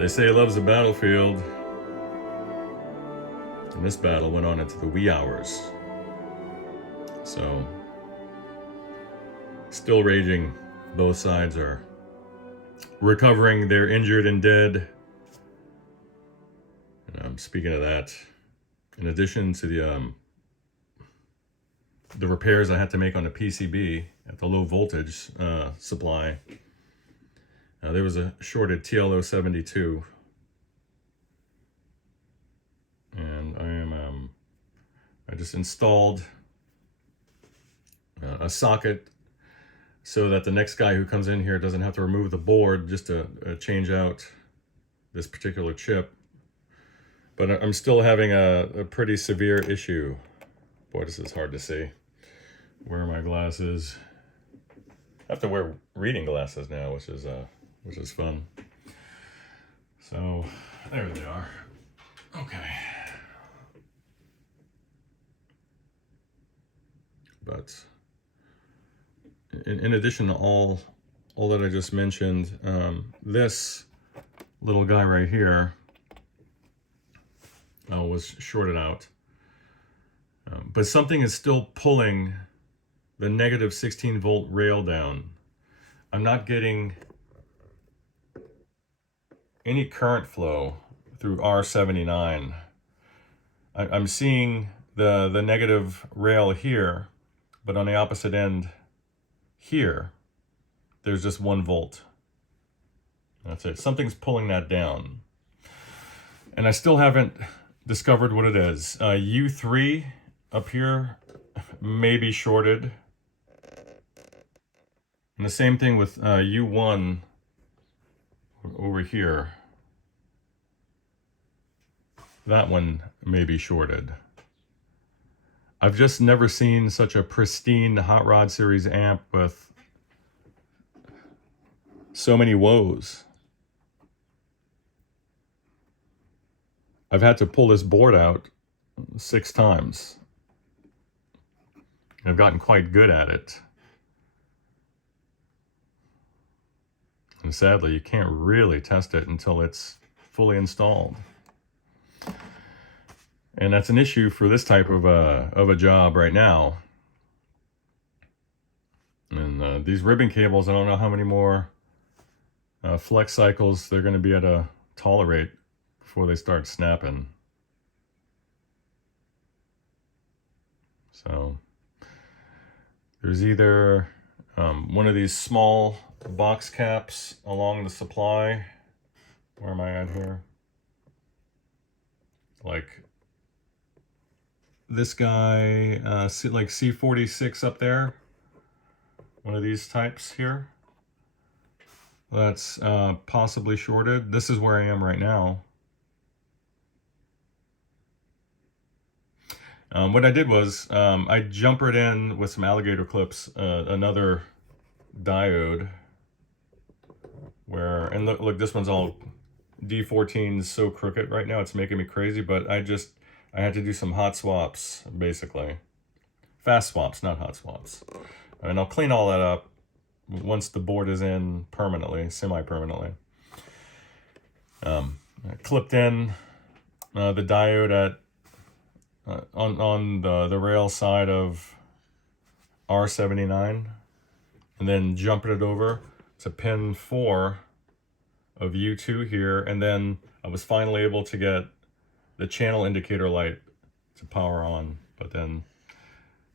They say he loves the battlefield. And this battle went on into the wee hours. So, still raging. Both sides are recovering their injured and dead. And speaking of that, in addition to the repairs I had to make on the PCB at the low voltage supply, there was a shorted TLO72, and I just installed a socket so that the next guy who comes in here doesn't have to remove the board just to change out this particular chip. But I'm still having a pretty severe issue. Boy, this is hard to see. Where are my glasses? I have to wear reading glasses now, which is fun. So there they are. Okay. But in addition to all that I just mentioned, this little guy right here was shorted out. But something is still pulling the negative 16 volt rail down. I'm not getting any current flow through R79. I'm seeing the negative rail here, but on the opposite end here, there's just 1 volt. That's it. Something's pulling that down. And I still haven't discovered what it is. U3 up here may be shorted. And the same thing with U1 over here. That one may be shorted. I've just never seen such a pristine Hot Rod series amp with so many woes. I've had to pull this board out 6 times. I've gotten quite good at it. And sadly, you can't really test it until it's fully installed. And that's an issue for this type of a job right now. And these ribbon cables, I don't know how many more flex cycles they're going to be able to tolerate before they start snapping. So there's either one of these small box caps along the supply. Where am I at here? Like this guy, like C46 up there. One of these types here. That's possibly shorted. This is where I am right now. What I did was I jumpered in with some alligator clips another diode where, and look, this one's all D14 so crooked right now, it's making me crazy, but I had to do some hot swaps, basically. Fast swaps, not hot swaps. And I'll clean all that up once the board is in permanently, semi-permanently. I clipped in the diode at on the rail side of R79, and then jumped it over to pin 4 of U2 here, and then I was finally able to get the channel indicator light to power on, but then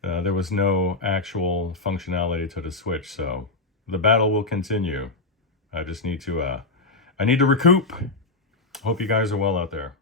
there was no actual functionality to the switch, so the battle will continue. I just need to I need to recoup. Hope you guys are well out there.